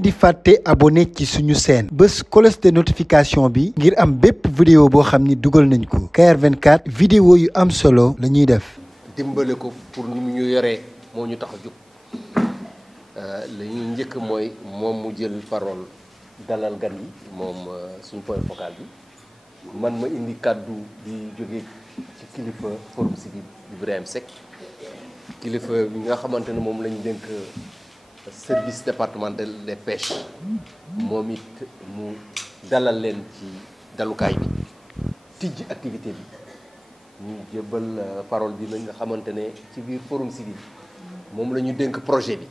di fàtte abonné ci suñu chaîne bés cloche de notification bi ngir am bépp vidéo boo xam ni dugal nañ ko KR24 vidéo yu am solo la ñuy def. dimbale ko pour ni mu ñu yoree moo ñu tax a jóg la ñuy njëkk mooy moom mu jël parole dalal gan yi moom suñu point focal bi man ma indi kàddu di jóge ci kilifa forum civil Ibrahima Seck kilifa bi nga xamante ne moom lañ dénk service départemental des pêches moom it mu dalal leen ci dalukaay bi tijji activité bi ñu jébbal parole bi nañ nga xamante ne ci biir forum civil moom la ñu dénk projet bi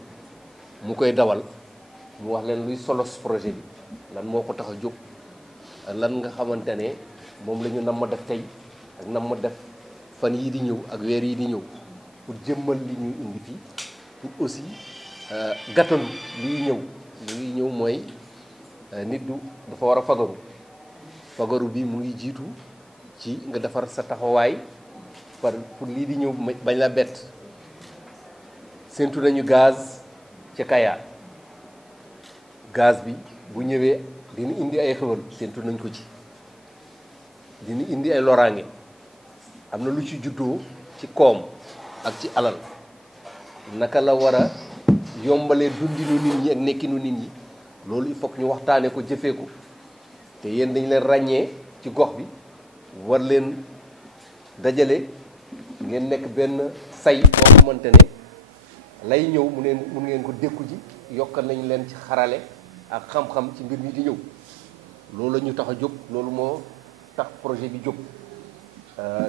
mu koy dawal mu wax leen luy solos projet bi lan moo ko tax a jóg lan nga xamante ne moom la ñu nam ma def tey ak nam ma def fan yii di ñëw ak weer yi di ñëw pour jëmmal li ñuy indi fii pour aussi gàttandu liy ñëw mooy nit du dafa war a fagaru bi mu ngi jiitu ci nga defar sa taxawaay pour lii di ñëw bañ la bett séntu nañu gaz ca Kayar gaz bi bu ñëwee dina indi ay xewal séntu nañ ko ci dina indi ay loraange am na lu ci juddoo ci koom ak ci alal naka la war a yombalee dundinu nit ñi ak nekkinu nit ñi loolu il faut que ñu waxtaanee ko jëfee ko te yéen dañ leen ràññee ci gox bi war leen dajale ngeen nekk benn say boo xamante ne lay ñëw mun ngeen ko dékku ji yokkal nañ leen ci xarale ak xam-xam ci mbir mi di ñëw loolu la ñu tax a jóg loolu moo tax projet bi jóg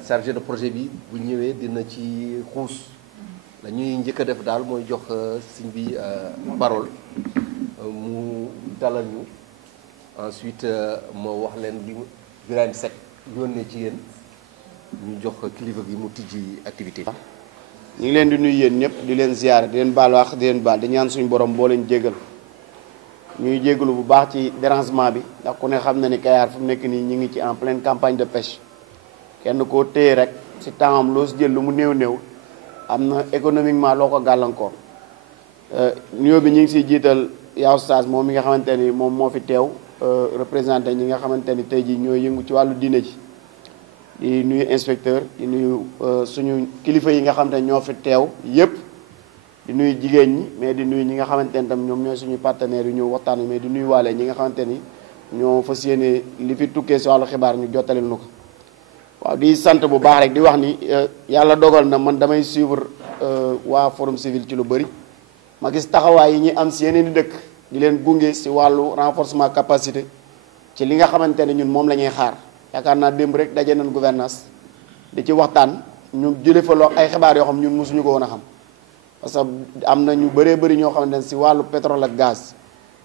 chargé de projet bi bu ñëwee dina ci xuus la ñuy njëkk a def daal mooy jox sëñ bi parole mu dalal ñu ensuite moo wax leen li Birahim Seck yónnee ci yéen ñu jox kilifa gi mu tijji activité bi. ñu ngi leen di nuyu yéen ñëpp di leen ziyaare di leen baal wax di leen baal di ñaan suñu borom boo leen jégal ñuy jégalu bu baax ci dérangement bi ndax ku ne xam na ni Kayar fu mu nekk nii ñu ngi ci en pleine campagne de pêche kenn koo téye rek si temps am loo si jël lu mu néew am na économiquement loo ko gàllankoor nuyoo bi ñu ngi siy jiital yaa Oustaz moom mi nga xamante ni moom moo fi teew représenté ñi nga xamante ni tey jii ñooy yëngu ci wàllu diine ji di nuyu inspecteur di nuyu suñu kilifa yi nga xamante ni ñoo fi teew yépp di nuyu jigéen ñi mais di nuyu ñi nga xamante ni tam ñoom ñooy suñu partenaires yu ñëw waxtaan mais di nuyu waale ñi nga xamante ni ñoo fas yéene li fi tukkee si wàllu xibaar ñu jottalil nu ko waaw di sant bu baax rek di wax ni yàlla dogal na man damay suivre waa forum civil ci lu bëri ma gis taxawaay yi ñuy am si yeneen i dëkk di leen gunge si wàllu renforcement capacité ci li nga xamante ne ñun moom la ñuy xaar yaakaar naa démb rek daje nañ gouvernance di ci waxtaan ñu jële fa loo ay xibaar yoo xam ñun mosuñu ko woon a xam parce que am na ñu bëree bëri ñoo xamante ne si wàllu pétrole ak gaz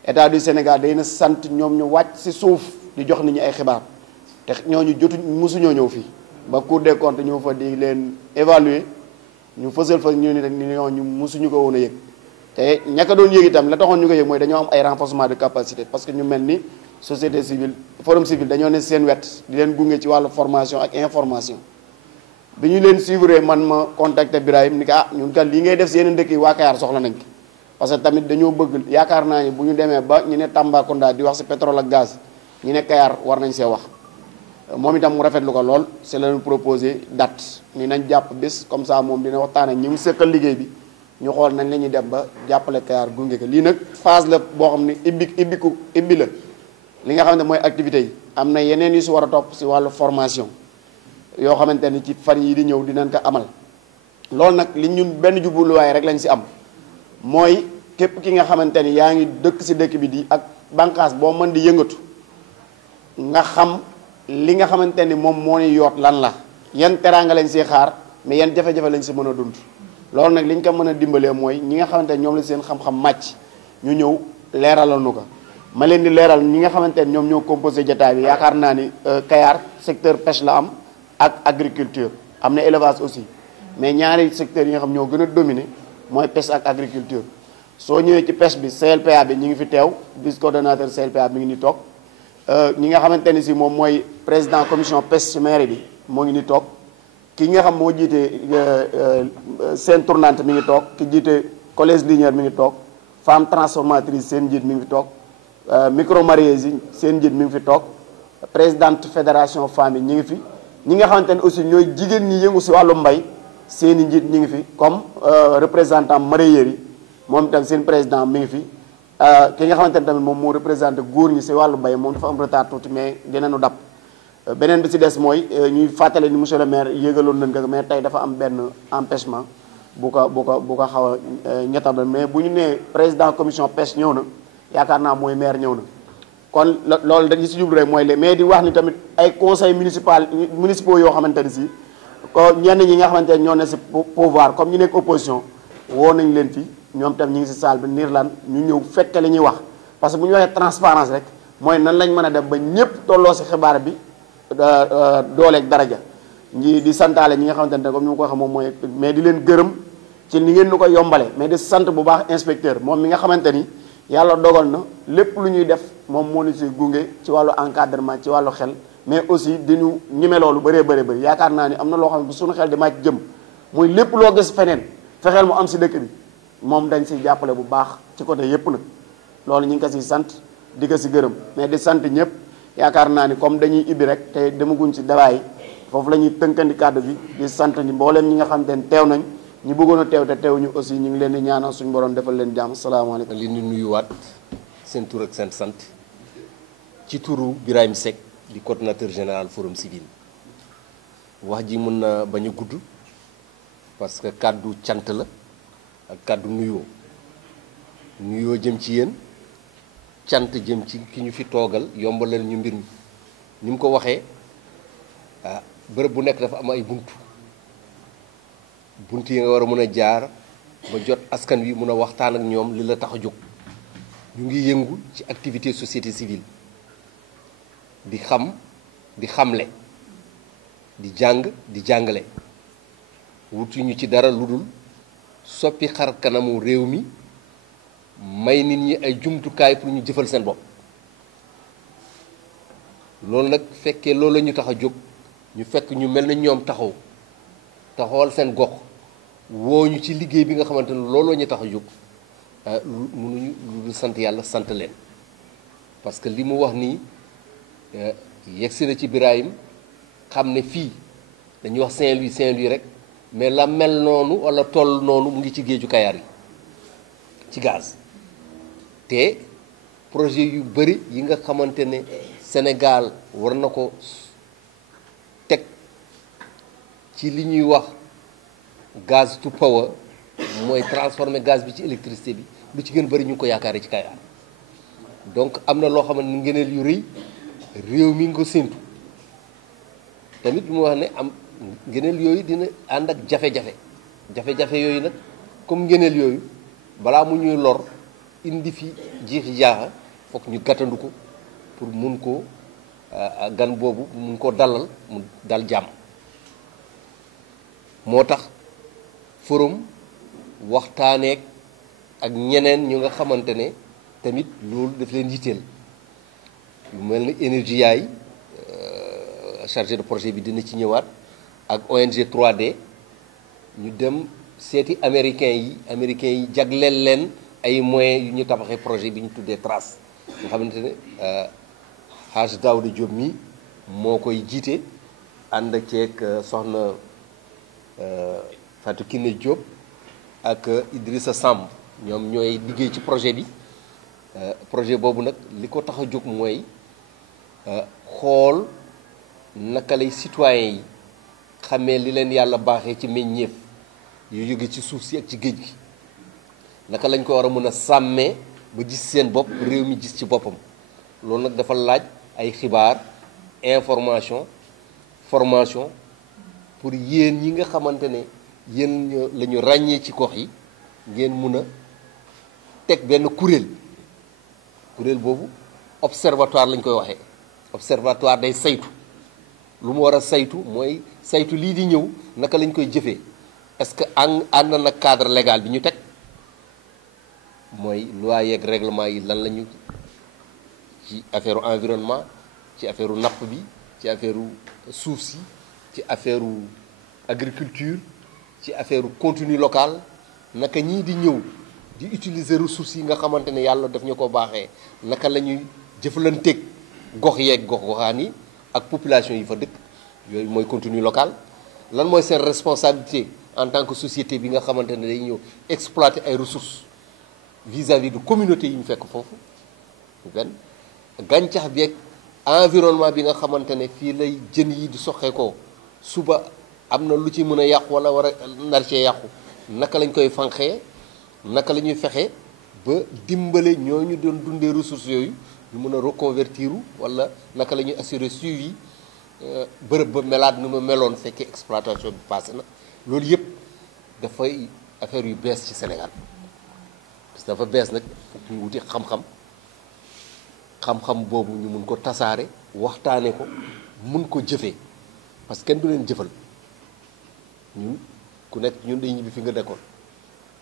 état du Sénégal day na sant ñoom ñu wàcc si suuf di jox nit ñi ay xibaar te ñooñu jotu mosuñoo ñëw fii ba Cour des comptes ñëw fa di leen évaluer ñu fësal fa ñu ni ñooñu mosuñu ko woon a yëg te ñaka doon yëg itam la taxoon ñu ko yëg mooy dañoo am ay renforcement de capacité parce que ñu mel ni société civile forum civil dañoo ne seen wet di leen gunge ci wàllu formation ak information bi ñu leen suivre man ma contacté Birahim ni ko ñun kat lii ngay def si yeneen dëkk yi waa Kayar soxla nañ ko parce que tamit dañoo bëgg yaakaar naa ni bu ñu demee ba ñu ne Tambacounda di wax si pétrole ak gaz ñu ne Kayar war nañ see wax moom itam mu rafetlu ko lool c'est la ñu proposé date ni nañ jàpp bés comme ça moom dina waxtaan ak ñi mu seqal liggéey bi ñu xool nañ la ñuy dem ba jàppale Kayar gunge ko lii nag phase la boo xam ne ibbi la li nga xam ne mooy activités yi am na yeneen yu si war a topp si wàllu formation yoo xamante ni ci fan yi di ñëw dinañ ko amal loolu nag li ñun benn jubluwaay rek lañ si am mooy képp ki nga xamante ni yaa ngi dëkk si dëkk bi di ak bànqaas boo mën di yëngatu nga xam li nga xamante ni moom moo ni yoot lan la yan teraanga lañ see xaar mais yan jafe-jafe lañ si mën a dund loolu nag li ñu ko mën a dimbalee mooy ñi nga xamante ni ñoom la seen xam-xam màcc ñu ñëw leeralal nu ko ma leen di leeral ñi nga xamante ni ñoom ñoo composé jotaay bi yaakaar naa ni Kayar secteur pêche la am ak agriculture am na élevage aussi mais ñaari secteurs yi nga xam ñoo gën a dominé mooy pêche ak agriculture soo ñëwee ci pêche bi CLPA bi ñu ngi fi teew vice coordonnateur CLPA mi ngi ni toog ñi nga xamante ni si moom mooy président commission pêche ci mairie bi moo ngi ni toog ki nga xam moo jiite seen tournante mi ngi toog ki jiite collège Linière mi ngi toog femme transformatrice seen njiit mi ngi fi toog micro marieuse yi seen njiit mi ngi fi toog présidente fédération femmes yi ñi ngi fi ñi nga xamante ne aussi ñooy jigéen ñi yëngu si wàllu mbay seen i njiit ñi ngi fi comme représentant mareyeurs yi moom itam seen président mi ngi fi ki nga xamante ne tamit moom moo représenté góor ñi si wàllu mbay moom dafa am retard tuuti mais dinañu dab beneen bi si des mooy ñuy fàttale ni monsieur le maire yëgaloon nañ ko mais tey dafa am benn empêchement bu ko xaw a ñettabal mais bu ñu nee président commission pêche ñëw na yaakaar naa mooy maire ñëw na kon loolu dañu si jublu rek mooy mais di wax ni tamit ay conseils municipaux yoo xamante ni si ko ñenn ñi nga xamante ne ñoo ne si pouvoir comme ñu nekk opposition woo nañ leen fi ñoom tam ñu ngi si salle bi niir lan ñu ñëw fekke li ñuy wax parce que bu ñu waxee transparence rek mooy nan lañ mën a def ba ñëpp tolloo si xibaar bi dooleeg daraja ñi di santaale ñi nga xamante ne comme ni ma ko waxee moom mooy mais di leen gërëm ci ni ngeen nu ko yombale mais di sant bu baax inspecteur moom mi nga xamante ni yàlla dogal na lépp lu ñuy def moom moo ñu si gunge ci wàllu encadrement ci wàllu xel mais aussi di ñu ñime loolu bëree bëri yaakaar naa ni am na loo xam ne bu suñu xel di màcc jëm muy lépp loo gis feneen fexeel mu am si dëkk bi moom dañ siy jàppale bu baax ci côté yépp nag loolu ñu ngi ko siy sant di ko si gërëm mais di sant ñëpp yaakaar naa ni comme dañuy ibbi rek te demaguñ si débat yi foofu la ñuy tënkandi kàddu bi di sant ni mbooleem ñi nga xam te ne teew nañ ñu bëggoon a teew te teew ñu aussi ñu ngi leen di ñaanal suñu borom defal leen jàmm salaamaaleykum. li ñu nuyuwaat seen tur ak seen sant ci turu Birahim Seck di coordonnateur général forum civil wax ji mën na bañ a gudd parce que kàddu cant la ak kàddu nuyoo jëm ci yéen cant jëm ci ki ñu fi toogal yombalal ñu mbir mi ni mu ko waxee bërëb bu nekk dafa am ay bunt yi nga war a mën a jaar ba jot askan wi mën a waxtaan ak ñoom li la tax a jóg ñu ngi yëngu ci activité société civile di xam di xamle di jàng di jàngale wutuñu ci dara lu dul soppi xar kanamu réew mi may nit ñi ay jumtukaay pour ñu jëfal seen bopp loolu nag fekkee loolu la ñu tax a jóg ñu fekk ñu mel na ñoom taxawal seen gox woo ñu ci liggéey bi nga xamante ne looloo ñu tax a jóg mënuñu lu sant yàlla sant leen parce que li mu wax nii yegsi na ci Birahim xam ne fii dañuy wax Saint-Louis rek mais la mel noonu wala toll noonu mu ngi ci géeju Kayar yi ci gaz te projet yu bëri yi nga xamante ne Sénégal war na ko teg ci li ñuy wax gaz to power mooy transformer gaz bi ci électricité bi lu ci gën bëri ñu ngi ko yaakaaree ci Kayar donc am na loo xamante ne ngëneel yu rëy réew mi ngi ko séntu tamit mu wax ne am ngëneel yooyu dina ànd ak jafe-jafe yooyu nag comme ngëneel yooyu balaa mu ñuy lor indi fi jiixi jaaxa foog ñu gàttandu ko pour mun ko gan boobu mun ko dalal mu dal jàmm moo tax forum waxtaaneek ak ñeneen ñu nga xamante ne tamit loolu daf leen yitteel yu mel ni énergie yaay chargé de projet bi dina ci ñëwaat ak ONG 3D ñu dem seeti américains yi jagleel leen ay moyens yu ñu tabaxee projet bi ñu tuddee TRACE nga xamante ne Hadj Daouda Diop mi moo koy jiite ànd ceeg soxna Fatou Kiné Diop ak Idrissa Samb ñoom ñooy liggéey ci projet bi projet boobu nag li ko tax a jóg mooy xool naka lay citoyen yi xamee li leen yàlla baaxee ci meññeef yu jóge ci suuf si ak ci géej gi naka lañ ko war a mën a sàmmee ba gis seen bopp réew mi gis ci boppam loolu nag dafa laaj ay xibaar information formation pour yéen ñi nga xamante ne yéen la ñu ràññee ci gox yi ngeen mun a teg benn kuréel boobu observatoire lañ koy waxee observatoire day saytu lu mu war a saytu mooy saytu lii di ñëw naka lañ koy jëfee est-ce que ànd na cadre légal bi ñu teg mooy loi yeeg règlement yi lan la ñu ci affaire environnement ci affaire napp bi ci affaire suuf si ci affaire agriculture ci affaire contenu local naka ñii di ñëw di utiliser ressources yi nga xamante ne yàlla daf ñu ko baaxee naka la ñuy jëflanteeg gox yeeg gox-goxaan yi ak population yi fa dëkk yooyu mooy contenu local. lan mooy seen responsabilité en tant que société bi nga xamante ne day ñëw exploiter ay ressources vis-à-vis de communauté yi ñu fekk foofu benn gàncax bi ak environnement bi nga xamante ne fii lay jën yi di soxeekoo suba am na lu ci mën a yàqu wala war a nar cee yàqu naka lañ koy fanqee naka la ñuy fexe ba dimbale ñooñu doon dundee ressources yooyu ñu mën a reconvertir wala naka la ñuy assurer suivi bërëb ba melaat nu ma meloon fekkee exploitation bi passé na loolu yëpp dafay affaire yu bees ci Sénégal parce que dafa bees nag fokk ñu wuti xam-xam boobu ñu mun ko tasaare waxtaane ko mun ko jëfee parce que kenn du leen jëfal ñun ku nekk ñun day ñibbi fi nga nekkoon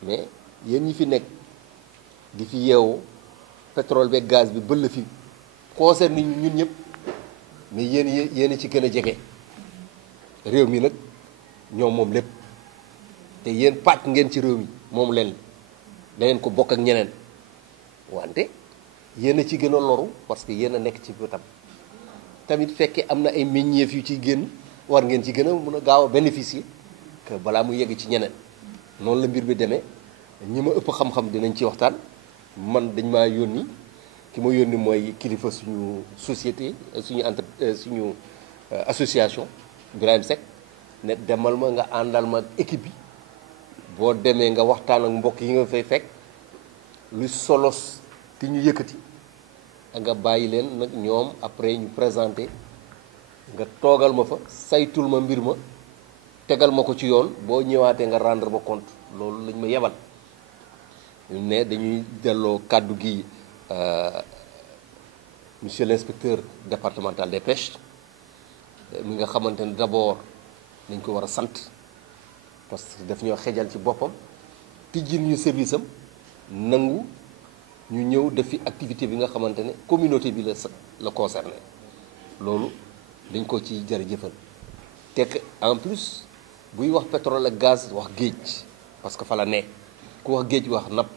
mais yéen ñi fi nekk di fi yeewoo pétrole beeg gaz bi bëll fi concerne ñun ñëpp mais yéen ci gën a jege réew mi nag ñoom moom lépp te yéen pàcc ngeen ci réew mi moom leen dangeen ko bokk ak ñeneen wante yéen a ci gën a loru parce que yéen a nekk ci bëtam tamit fekkee am na ay meññeef yu ciy génn war ngeen ci gën a mën a gaaw a bénéficier que balaa mu yegg ci ñeneen noonu la mbir bi demee ñi ma ëpp xam-xam dinañ ci waxtaan man dañ maa yónni ki ma yónni mooy kilifa suñu société suñu association Birahim Seck ne demal ma nga àndal ma équipe bi boo demee nga waxtaan ak mbokk yi nga fay fekk lu solos ti ñu yëkkati nga bàyyi leen nag ñoom après ñu présenté nga toogal ma fa saytul ma mbir ma tegal ma ko ci yoon boo ñëwaatee nga rendre ma compte loolu lañ ma yebal ñu ne dañuy delloo kàddu gi monsieur l'inspecteur départemental des pêches mi nga xamante ne d'abord dañ ko war a sant parce que daf ñoo xejal ci boppam tijjil ñu service am nangu ñu ñëw def fi activité bi nga xamante ne communauté bi la concerné loolu dañ ko ci jërëjëfal te en plus buy wax pétrole ak gaz wax géej parce que fa la ne ku wax géej wax napp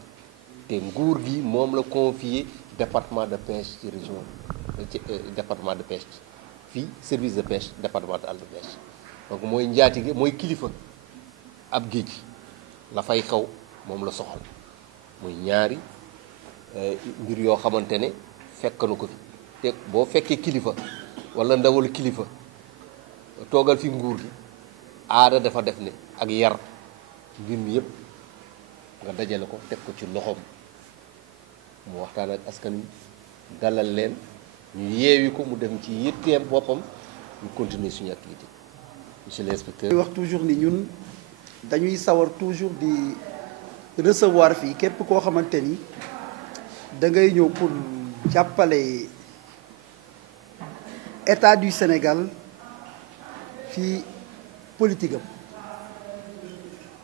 te nguur gi moom la confié département de pêche ci région ci département de pêche fii service de pêche départemental de pêche donc mooy njaatige mooy kilifa ab géej la fay xaw moom la soxal muy ñaari mbir yoo xamante ne fekk na ko fi te boo fekkee kilifa wala ndawal kilifa toogal fi nguur gi aada dafa def ne ak yar mbir mi yëpp nga dajale ko teg ko ci loxoom mu waxtaan ak askan wi dalal leen ñu yeewi ko mu dem ci yitteem boppam ñu continuer suñu activité monsieur l'inspecteur. wax toujours ni ñun dañuy sawar toujours di recevoir fii képp koo xamante ni da ngay ñëw pour jàppale état du Sénégal fii politique am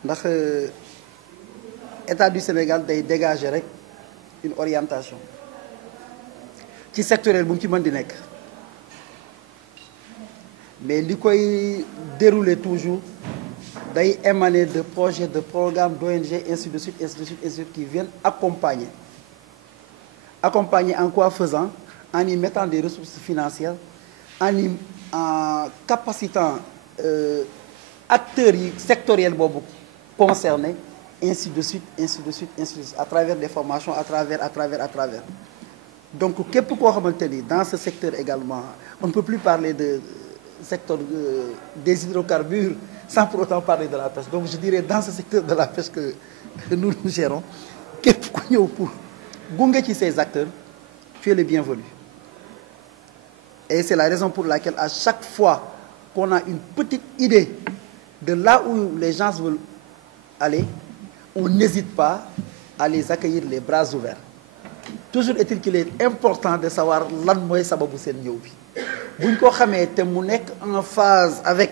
ndax état du Sénégal day dégager rek une orientation ci sectoriel bu mu ci mën di nekk mais li koy dérouler toujours day émaner de projets de programmes d'ONG ainsi de suite ainsi de suite ainsi de suite qui viennent accompagner en quoi faisant en y mettant des ressources financières en capacitant acteurs yi sectoriels boobu concernés ainsi de suite ainsi de suite ainsi de suite à travers des formations à travers donc képp koo xamante ni dans ce secteur également on ne peut plus parler de secteur des hydrocarbures sans pour autant parler de la pêche donc je dirais dans ce secteur de la pêche que nous gérons képp ku ñëw pour gunge ci ces acteurs tu es le bienvenu et c'est la raison pour laquelle à chaque fois qu'on a une petite idée de là où les gens veulent aller on n'hésite pas à les accueillir les bras ouverts toujours est-il qu'il est important de savoir lan mooy sababu seen ñëw bi buñ ko xamee te mu nekk en phase avec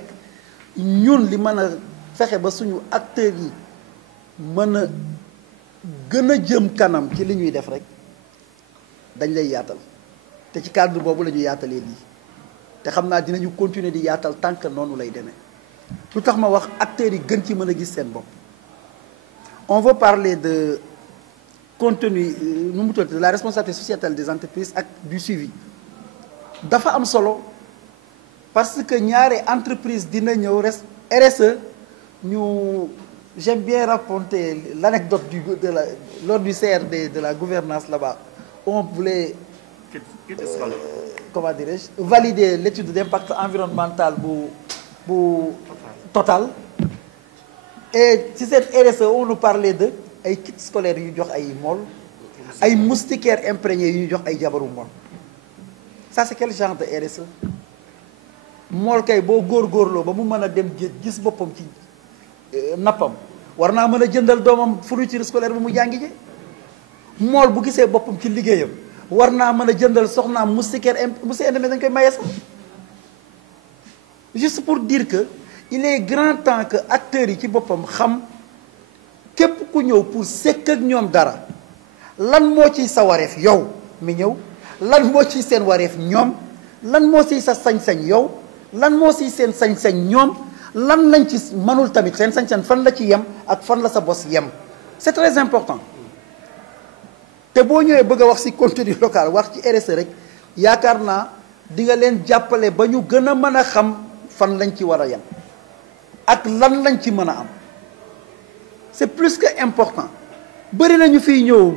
ñun li mën a fexe ba suñu acteurs yi mën a gën a jëm kanam ci li ñuy def rek dañ lay yaatal te ci cadre boobu la ñu yaatalee lii te xam naa dinañu continuer di yaatal tant que noonu lay demee lu tax ma wax acteurs yi gën ci mën a gis seen bopp on veut parler de contenu de la responsabilité sociétale des entreprises ak du suivi dafa am solo parce que ñaari entreprise dina ñëw RSE j'aime bien raconter l'anecdote lors du CRD de la gouvernance là-bas on voulait comment dirais-je valider l'étude d'impact environnemental bu Total et si cette RSE on nous parlait de ay kits scolaires yu jox ay mool ay moustiquaires imprégnés yu jox ay jabaru mool ça c'est quel genre de RSE mool kay boo góorgóorloo ba mu mën a dem gis boppam ci nappam war naa mën a jëndal doomam fourniture scolaire bi mu jàngi ji mool bu gisee boppam ci liggéeyam war naa mën a jëndal soxnaam moustiquaire dañ koy maye sax juste pour dire que il est grand temps que acteurs yi ci boppam xam képp ku ñëw pour sekk ak ñoom dara lan moo ciy sa wareef yow mi ñëw lan moo ciy seen wareef ñoom lan moo ciy sa sañ-sañ yow lan moo ciy seen sañ-sañ ñoom lan lañ ci mënul tamit seen sañ-sañ fan la ci yem ak fan la sa bos yem c'est très important te boo ñëwee bëgg a wax ci contenu local wax ci RSE rek yaakaar naa di nga leen jàppale ba ñu gën a mën a xam fan lañ ci war a yem ak lan lañ ci mën a am c'est plus que important bëri na ñu fiy ñëw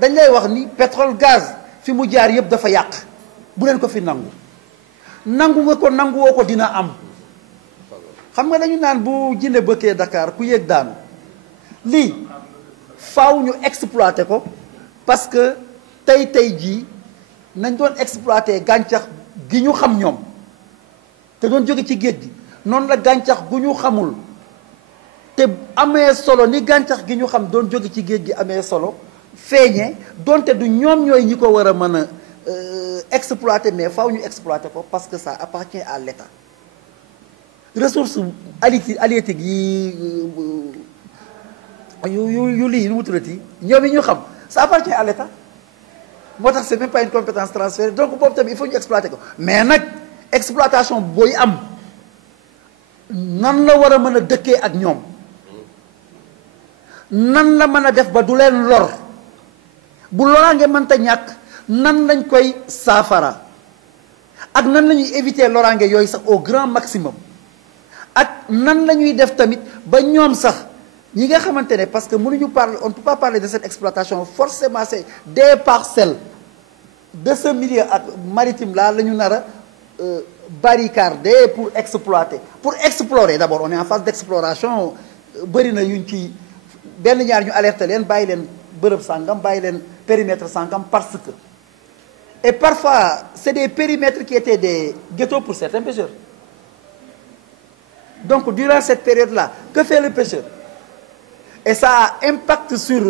dañ lay wax ni pétrole gaz fi mu jaar yëpp dafa yàq bu leen ko fi nangu nga ko nanguwoo ko dina am xam nga dañu naan bu jinne bëkkee Dakar ku yéeg daanu lii faaw ñu exploiter ko parce que tey jii nañ doon exploiter gàncax gi ñu xam ñoom te doon jóge ci géej gi noonu la gàncax gu ñu xamul te amee solo ni gàncax gi ñu xam doon jóge ci géej gi amee solo feeñee donte du ñoom ñooy ñi ko war a mën a exploiter mais faaw ñu exploiter ko parce que ça appartient à l'État ressources halieutiques yi yu lii nu mu tuddati ñoom yi ñu xam ça appartient à l'État moo tax c'est même pas une compétence transférée donc boobu tamit il faut ñu exploiter ko mais nag exploitation booy am nan la war a mën a dëkkee ak ñoom nan la mën a def ba du leen lor bu loraange mënta ñàkk nan lañ koy saafara ak nan la ñuy éviter loraange yooyu sax au grand maximum ak nan la ñuy def tamit ba ñoom sax ñi nga xamante ne parce que mënuñu parler on ne peut pas parler de cette exploitation forcément c'est des parcelles de ce milieu ak maritime là la ñu nar a barricader pour exploiter pour explorer d'abord on est en phase d'exploration bëri na yuñ ci benn ñaar ñu alerter leen bàyyi leen bërëb sàngam bàyyi leen périmètre sàngam parce que et parfois c'est des périmètres qui étaient des ghettos pour certains pêcheurs donc durant cette période-là que fait le pêcheur et ça impacte sur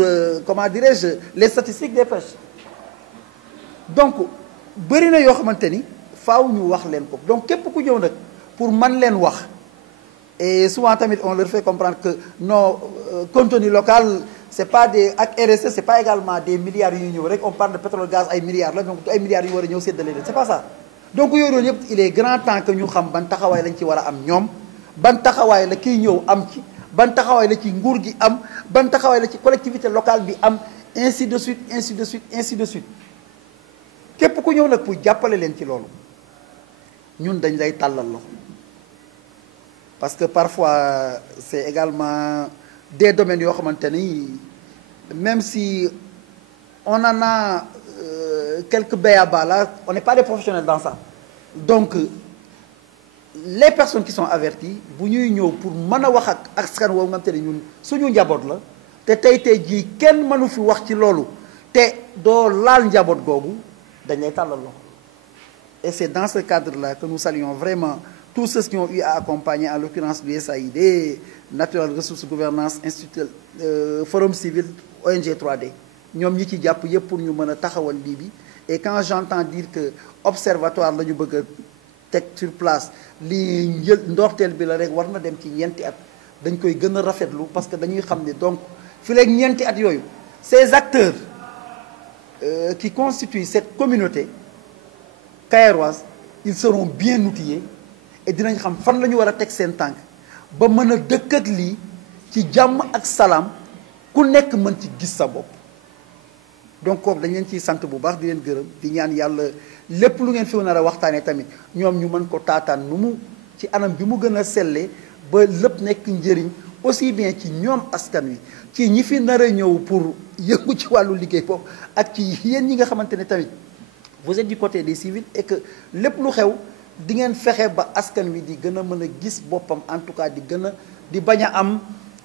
comment dirais-je les statistiques des pêches donc bëri na yoo xamante ni faaw ñu wax leen ko donc képp ku ñëw nag pour man leen wax et souvent tamit on leur fait comprendre que non contenu local c'est pas des ak RSE c'est pas également des milliards yu ñëw rek on parle de pétrole gaz ay milliards la donc ay milliards yu war a ñëw séddale leen c'est pas ça donc yooyu noonu yëpp il est grand temps que ñu xam ban taxawaay lañ ci war a am ñoom ban taxawaay la kiy ñëw am ci ban taxawaay la ci nguur gi am ban taxawaay la ci collectivité locale bi am ainsi de suite ainsi de suite ainsi de suite képp ku ñëw nag pour jàppale leen ci loolu ñun dañ lay tàllal loxo parce que parfois c'est également des domaines yoo xamante ni même si on en a quelques béaba là on n'est pas des professionnels dans ça donc les personnes qui sont averties bu ñuy ñëw pour mën a wax ak askan woowu nga xam te ne ñun suñu njaboot la te tey jii kenn mënu fi wax ci loolu te doo laal njaboot googu dañ lay tàllal loxo et c'est dans ce cadre-là que nous saluons vraiment tous ceux qui ont eu à accompagner en l'occurrence l'USAID Natural Resources Gouvernance Institut Forum Civil ONG 3D ñoom ñi ci jàpp yëpp pour ñu mën a taxawal lii bi et quand j'entends dire que observatoire la ñu bëgg a teg sur place lii ndorteel bi la rek war na dem ci ñeenti at dañ koy gën a rafetlu parce que dañuy xam ne donc fi léegi ñeenti at yooyu ces acteurs qui constituent cette communauté kairoise ils seront bien outillés et dinañ xam fan la ñu war a teg seen tànk ba mën a dëkk ak lii ci jàmm ak salaam ku nekk mën ci gis sa bopp donc kooku dañ leen ciy sant bu baax di leen gërëm di ñaan yàlla lépp lu ngeen fi nar a waxtaanee tamit ñoom ñu mën ko taataan nu mu ci anam bi mu gën a sellee ba lépp nekk njëriñ aussi bien ci ñoom askan wi ci ñi fi nar a ñëw pour yëngu ci wàllu liggéey boobu ak ci yéen ñi nga xamante ne tamit vous êtes du côté des civils et que lépp lu xew di ngeen fexe ba askan wi di gën a mën a gis boppam en tout cas di gën a di bañ a am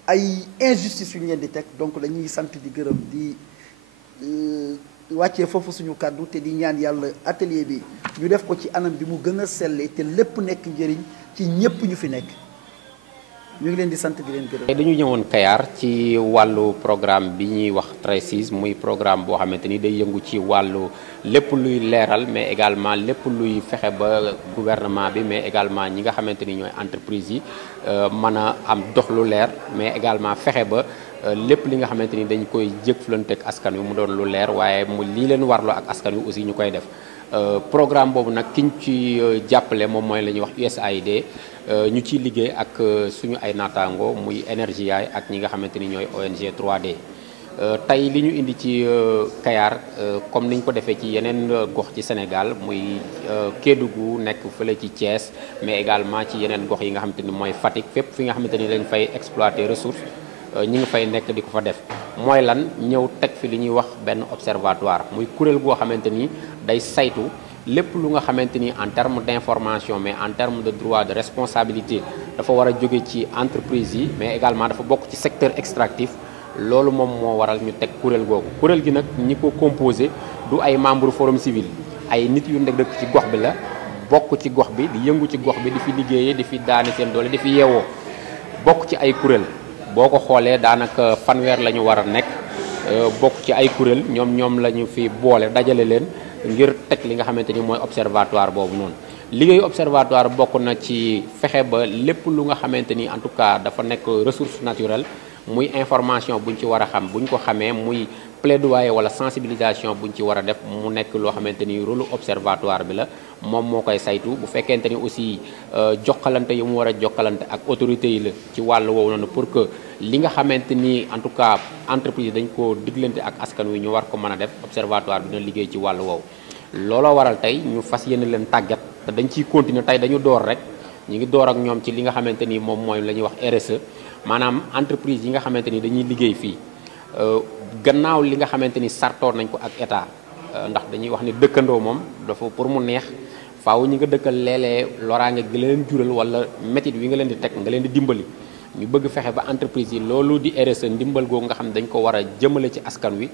ay injustice yu ñu leen di teg donc dañuy sant di gërëm di wàccee foofu suñu kàddu te di ñaan yàlla atelier bi ñu def ko ci anam bi mu gën a sellee te lépp nekk njëriñ ci ñépp ñu fi nekk ñu ngi leen di sant di leen gërëm. dañu ñëwoon Kayar ci wàllu programme bi ñuy wax TRESIS muy programme boo xamante ni day yëngu ci wàllu lépp luy leeral mais également lépp luy fexe ba gouvernement bi mais également ñi nga xamante ni ñooy entreprise yi mën a am dox lu leer mais également fexe ba lépp li nga xamante ni dañ koy jëflante ak askan wi mu doon lu leer waaye mu lii leen warloo ak askan wi aussi ñu koy def programme boobu nag kiñ ci jàppale moom mooy la ñuy wax USAID ñu ciy liggéey ak suñu ay naataango muy Energia ak ñi nga xamante ni ñooy ONG 3D tey li ñu indi ci Kayar comme niñ ko defee ci yeneen gox ci Sénégal muy Kédougou nekk fële ci Thiès mais également ci yeneen gox yi nga xamante ni mooy Fatick fépp fi nga xamante ni dañ fay exploiter ressource ñi ngi fay nekk di ko fa def mooy lan ñëw teg fi li ñuy wax benn observatoire muy kuréel goo xamante ni day saytu lépp lu nga xamante ni en terme d'information mais en terme de droit de responsabilité dafa war a jóge ci entreprise yi mais également dafa bokk ci secteur extractif loolu moom moo waral ñu teg kuréel googu kuréel gi nag ñi ko composé du ay membre forum civil ay nit yu nekk dëkk ci gox bi la bokk ci gox bi di yëngu ci gox bi di fi liggéeyee di fi daani seen doole di fi yeewoo bokk ci ay kuréel boo ko xoolee daanaka fanweer la ñu war a nekk bokk ci ay kuréel ñoom la ñu fi boole dajale leen ngir teg li nga xamante ni mooy observatoire boobu noonu liggéeyu observatoire bokk na ci fexe ba lépp lu nga xamante ni en tout cas dafa nekk ressource naturelle muy information buñ ci war a xam buñ ko xamee muy plaidoyer wala sensibilisation buñ ci war a def mu nekk loo xamante ni rôle observatoire bi la moom moo koy saytu bu fekkente ni aussi jokkalante yu mu war a jokkalante ak autorités yi la ci wàllu woowu noonu pour que li nga xamante ni en tout cas entreprise dañ ko diglante ak askan wi ñu war ko mën a def observatoire bi dina liggéey ci wàllu woowu looloo waral tey ñu fas yéene leen tàggat te dañ ciy continuer tey dañu door rek ñu ngi door ak ñoom ci li nga xamante ni moom mooy la ñuy wax RSE maanaam entreprise yi nga xamante ni dañuy liggéey fii gannaaw li nga xamante ni sartoor nañ ko ak état ndax dañuy wax ni dëkkandoo moom dafa pour mu neex faaw ñi nga dëkkal léeg-léeg loraange gi leen jural wala métit wi nga leen di teg nga leen di dimbali ñu bëgg fexe ba entreprise yi loolu di RSE ndimbal googu nga xam ne dañ ko war a jëmale ci askan wi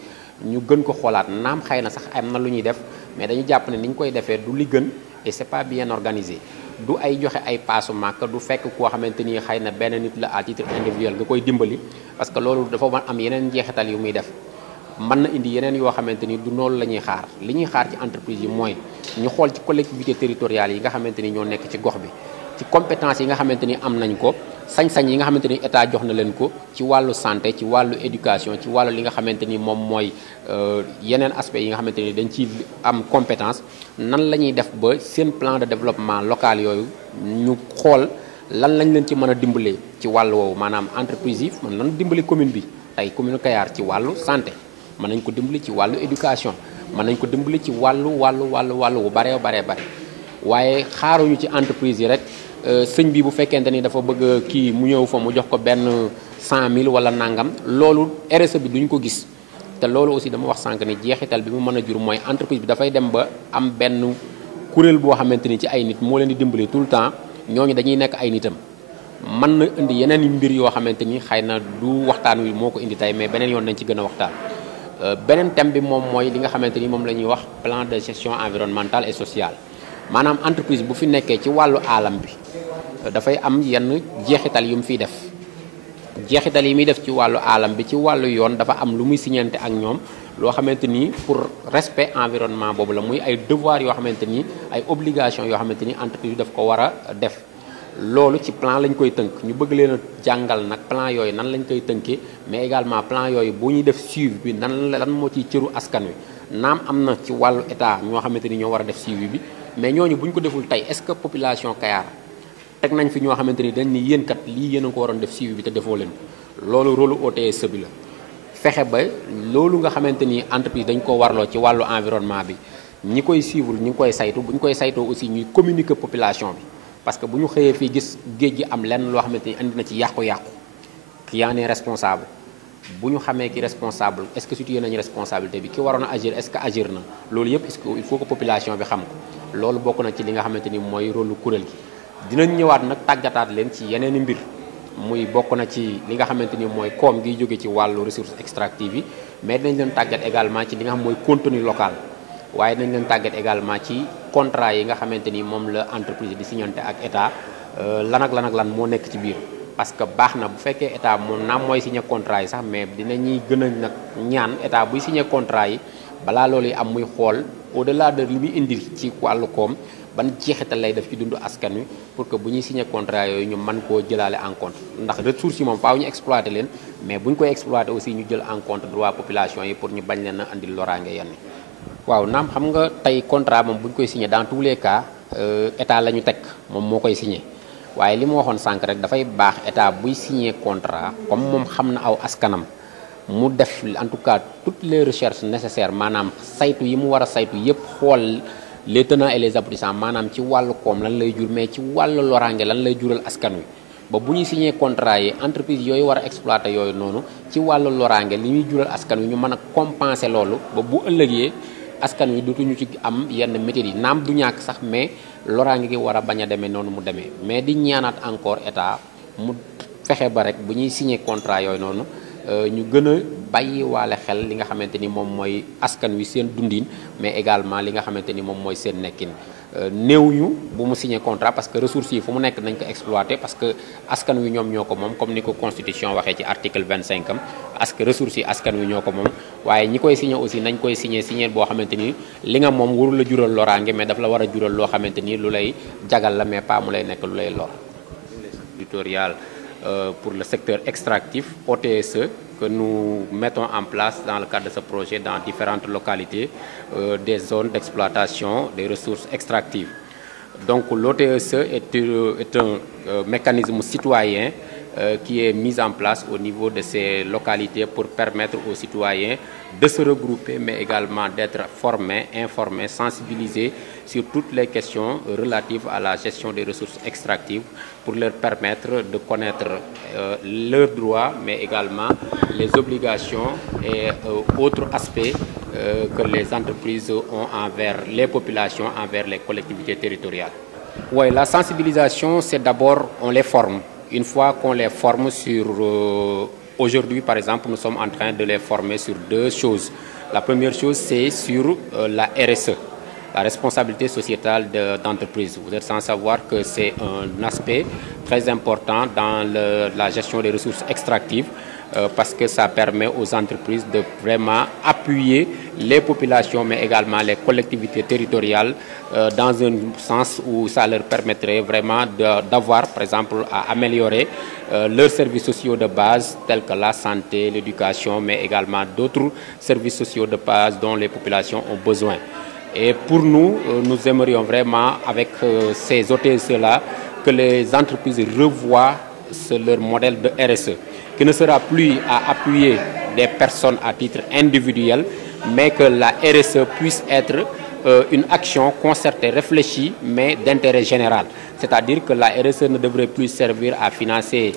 ñu gën ko xoolaat naam xëy na sax am na lu ñuy def mais dañu jàpp ne ni ñu koy defee du li gën et c'est pas bien organisé du ay joxe ay paasu màkk du fekk koo xamante ni xëy na benn nit la à titre individuel nga koy dimbali parce que loolu dafa mën am yeneen njeexital yu muy def mën na indi yeneen yoo xamante ni du noonu la ñuy xaar li ñuy xaar ci entreprise yi mooy ñu xool ci collectivité territoriale yi nga xamante ni ñoo nekk ci gox bi ci compétence yi nga xamante ni am nañ ko sañ-sañ yi nga xamante ni état jox na leen ko ci wàllu santé ci wàllu éducation ci wàllu li nga xamante ni moom mooy yeneen aspects yi nga xamante ni dañ ci am compétence nan la ñuy def ba seen plan de développement local yooyu ñu xool lan lañ leen ci mën a dimbalee ci wàllu woowu maanaam entreprise yi mën nañ dimbali commune bi tey commune Kayar ci wàllu santé mën nañ ko dimbali ci wàllu éducation mën nañ ko dimbali ci wàllu wu bare waaye xaaruñu ci entreprise yi rek sëñ bi bu fekkente ni dafa bëgg kii mu ñëw fa mu jox ko benn 100 000 wala nangam loolu RSE bi duñ ko gis te loolu aussi dama wax sànq ni jeexital bi mu mën a jur mooy entreprise bi dafay dem ba am benn kuréel boo xamante ni ci ay nit moo leen di dimbali tout le temps ñooñu dañuy nekk ay nitam mën na indi yeneen mbir yoo xamante ni xëy na du waxtaan wi moo ko indi tey mais beneen yoon nañ ci gën a waxtaan beneen thème bi moom mooy li nga xamante ni moom la ñuy wax plan de gestion environnementale et sociale maanaam entreprise bu fi nekkee ci wàllu alam bi dafay am yenn jeexital yu mu fiy def jeexital yi muy def ci wàllu alam bi ci wàllu yoon dafa am lu muy signante ak ñoom loo xamante ni pour respect environnement boobu la muy ay devoir yoo xamante ni ay obligation yoo xamante ni entreprise bi daf ko war a def loolu ci plan lañ koy tënk ñu bëgg leen a jàngal nag plan yooyu nan lañ koy tënkee mais également plan yooyu bu ñuy def suivi bi lan moo ciy cëru askan wi naam am na ci wàllu état ñoo xamante ni ñoo war a def suivi bi mais ñooñu bu ñu ko deful tey est-ce que population Kayar teg nañ fi ñoo xamante ni dañ ni yéen kat lii yéen a ko waroon def suivi bi te defoo leen loolu rôle OTSE bi la fexe ba loolu nga xamante ni entreprise dañ ko warloo ci wàllu environnement bi ñi koy suivre ñu ngi koy saytu bu ñu koy saytoo aussi ñuy communiquer population bi parce que bu ñu xëyee fii gis géej gi am lenn loo xamante ni andi na ci yàqu-yàqu qui en est responsable bu ñu xamee ki responsable est-ce que situé nañu responsabilité bi ki waroon a agir est-ce que agir na loolu yëpp est-ce que il faut que population bi xam ko loolu bokk na ci li nga xamante ni mooy rôle lu kuréel gi dinañ ñëwaat nag tàggataat leen ci yeneeni mbir muy bokk na ci li nga xamante ni mooy koom gi jóge ci wàllu ressources extractives yi mais dinañ leen tàggat également ci li nga xam mooy contenu local waaye dinañ leen tàggat également ci contrat yi nga xamante ni moom la entreprise di signante ak état lan ak lan moo nekk ci biir parce que baax na bu fekkee état moom naam mooy signé contrat yi sax mais dinañuy gën a nag ñaan état buy signé contrat yi balaa loolu yi am muy xool au-delà de li muy indi ci wàllu koom ban jeexital lay def ci dundu askan wi pour que bu ñuy signé contrat yooyu ñu mën koo jëlaale en compte ndax ressources yi moom faaw ñu exploité leen mais bu ñu koy exploité aussi ñu jël en compte droit population yi pour ñu bañ leen a andil loraange yenn waaw naam xam nga tey contrat moom bu ñu koy signé dans tous les cas état la ñu teg moom moo koy signé waaye li ma waxoon sànq rek dafay baax état buy signé contrat comme moom xam na aw askanam mu def en tout cas toutes les recherches nécessaires maanaam saytu yi mu war a saytu yépp xool les tenants et les aboutissants maanaam ci wàllu koom lan lay jur mais ci wàllu loraange lan lay jural askan wi ba bu ñuy signé contrat yi entreprise yooyu war a exploiter yooyu noonu ci wàllu loraange li ñuy jural askan wi ñu mën a compenser loolu ba bu ëllëgee askan wi dootuñu ci am yenn métiers yi naam du ñàkk sax mais loraange gi war a bañ a demee noonu mu demee mais di ñaanaat encore état mu fexe ba rek bu ñuy signé contrat yooyu noonu ñu gën a bàyyi waale xel li nga xamante ni moom mooy askan wi seen dundin mais également li nga xamante ni moom mooy seen nekkin néew ñu bu mu signé contrat parce que ressources yi fu mu nekk nañ ko exploiter parce que askan wi ñoom ñoo ko moom comme ni ko constitution waxee ci article 25 am parce que ressources yi askan wi ñoo ko moom waaye ñi koy signé aussi nañ koy signé boo xamante ni li nga moom warul la jural loraange mais daf la war a jural loo xamante ni lu lay jagal la mais pas mu lay nekk lu lay lor. Éditorial pour le secteur extractif OTSE que nous mettons en place dans le cadre de ce projet dans différentes localités des zones d'exploitation des ressources extractives. Donc l'OTSE est un mécanisme citoyen qui est mis en place au niveau de ces localités pour permettre aux citoyens de se regrouper mais également d'être formés, informés, sensibilisés sur toutes les questions relatives à la gestion des ressources extractives pour leur permettre de connaître leurs droits mais également les obligations et autres aspects que les entreprises ont envers les populations, envers les collectivités territoriales. Oui, la sensibilisation, c'est d'abord, on les forme. Une fois qu'on les forme sur... aujourd'hui, par exemple, nous sommes en train de les former sur deux choses. La première chose, c'est sur la RSE, la responsabilité sociétale d'entreprise. Vous êtes sans savoir que c'est un aspect très important dans la gestion des ressources extractives parce que ça permet aux entreprises de vraiment appuyer les populations mais également les collectivités territoriales dans un sens où ça leur permettrait vraiment d'avoir, par exemple, à améliorer leurs services sociaux de base tels que la santé, l'éducation, mais également d'autres services sociaux de base dont les populations ont besoin. Et pour nous, nous aimerions vraiment, avec ces OTSE-là, que les entreprises revoient leur modèle de RSE, qui ne sera plus à appuyer des personnes à titre individuel, mais que la RSE puisse être une action concertée, réfléchie, mais d'intérêt général. C'est-à-dire que la RSE ne devrait plus servir à financer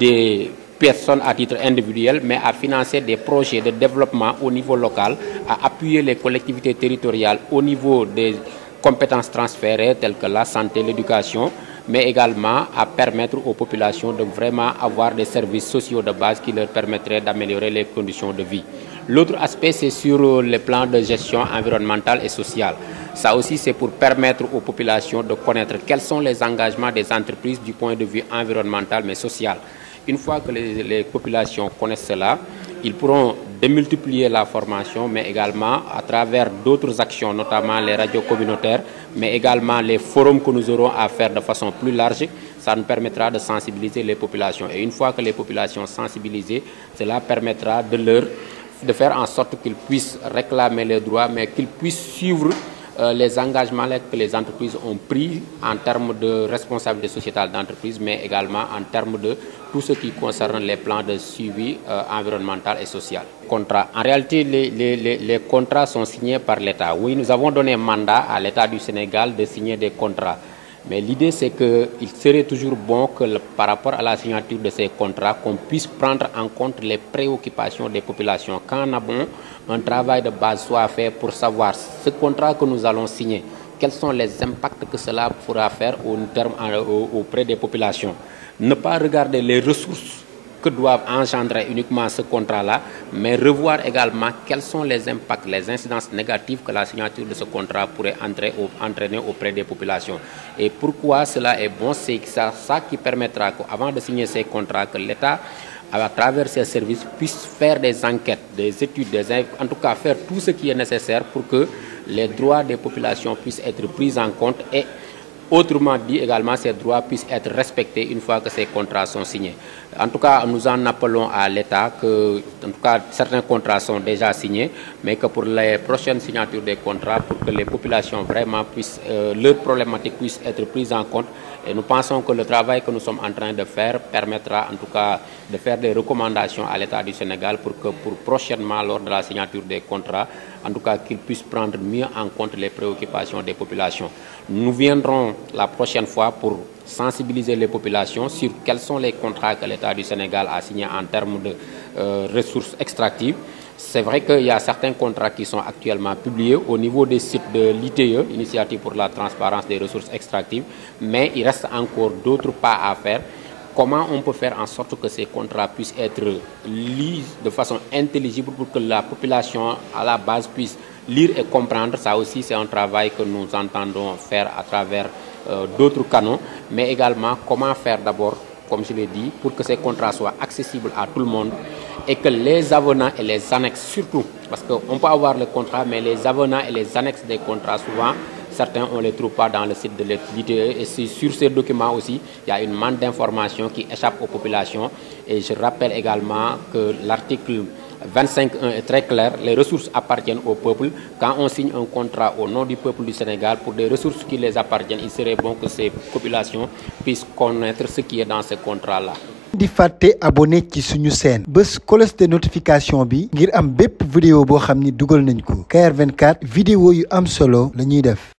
des personnes à titre individuel, mais à financer des projets de développement au niveau local, à appuyer les collectivités territoriales au niveau des compétences transférées telles que la santé, l'éducation, mais également à permettre aux populations de vraiment avoir des services sociaux de base qui leur permettraient d'améliorer les conditions de vie. L'autre aspect, c'est sur le plan de gestion environnementale et sociale. Ça aussi, c'est pour permettre aux populations de connaître quels sont les engagements des entreprises du point de vue environnemental mais social. Une fois que les populations connaissent cela, ils pourront démultiplier la formation, mais également à travers d'autres actions, notamment les radios communautaires, mais également les forums que nous aurons à faire de façon plus large. Ça nous permettra de sensibiliser les populations. Et une fois que les populations sont sensibilisées, cela permettra de faire en sorte qu'ils puissent réclamer leurs droits, mais qu'ils puissent suivre les engagements que les entreprises ont pris en termes de responsabilité sociétale d'entreprise, mais également en termes de tout ce qui concerne les plans de suivi environnemental et social. En réalité, les contrats sont signés par l'État. Oui, nous avons donné mandat à l'État du Sénégal de signer des contrats. Mais l'idée, c'est qu'il serait toujours bon que par rapport à la signature de ces contrats, qu'on puisse prendre en compte les préoccupations des populations. Qu'en amont, un travail de base soit fait pour savoir ce contrat que nous allons signer, quels sont les impacts que cela pourra faire auprès des populations. Ne pas regarder les ressources que doivent engendrer uniquement ce contrat-là, mais revoir également quels sont les impacts, les incidences négatives que la signature de ce contrat pourrait entraîner auprès des populations. Et pourquoi cela est bon, c'est ça qui permettra qu'avant de signer ces contrats, que l'État, à travers ses services, puisse faire des enquêtes, des études, en tout cas faire tout ce qui est nécessaire pour que les droits des populations puissent être pris en compte et autrement dit, également, ces droits puissent être respectés une fois que ces contrats sont signés. En tout cas, nous en appelons à l'État que, en tout cas, certains contrats sont déjà signés, mais que pour les prochaines signatures des contrats, pour que les populations vraiment puissent, leurs problématiques puissent être prises en compte. Et nous pensons que le travail que nous sommes en train de faire permettra, en tout cas, de faire des recommandations à l'État du Sénégal pour que, prochainement, lors de la signature des contrats, en tout cas, qu'ils puissent prendre mieux en compte les préoccupations des populations. Nous viendrons la prochaine fois pour sensibiliser les populations sur quels sont les contrats que l'État du Sénégal a signés en termes de ressources extractives. C'est vrai qu'il y a certains contrats qui sont actuellement publiés au niveau des sites de l'ITE, Initiative pour la transparence des ressources extractives, mais il reste encore d'autres pas à faire. Comment on peut faire en sorte que ces contrats puissent être lus de façon intelligible pour que la population à la base puisse lire et comprendre. Ça aussi, c'est un travail que nous entendons faire à travers d'autres canaux, mais également comment faire d'abord, comme je l'ai dit, pour que ces contrats soient accessibles à tout le monde et que les avenants et les annexes surtout, parce qu'on peut avoir le contrat, mais les avenants et les annexes des contrats, souvent, certains, on ne les trouve pas dans le site de l'ITE. Et sur ces documents aussi, il y a une manne d'informations qui échappe aux populations. Et je rappelle également que l'article 25.1 est très clair. Les ressources appartiennent au peuple. Quand on signe un contrat au nom du peuple du Sénégal, pour des ressources qui les appartiennent, il serait bon que ces populations puissent connaître ce qui est dans ce contrat-là. di fàtte abonné ci suñu chaîne bés cloche de notification bi ngir am bépp vidéo boo xam ni dugal nañ ko. Kayar 24 vidéo yu am solo la ñuy def.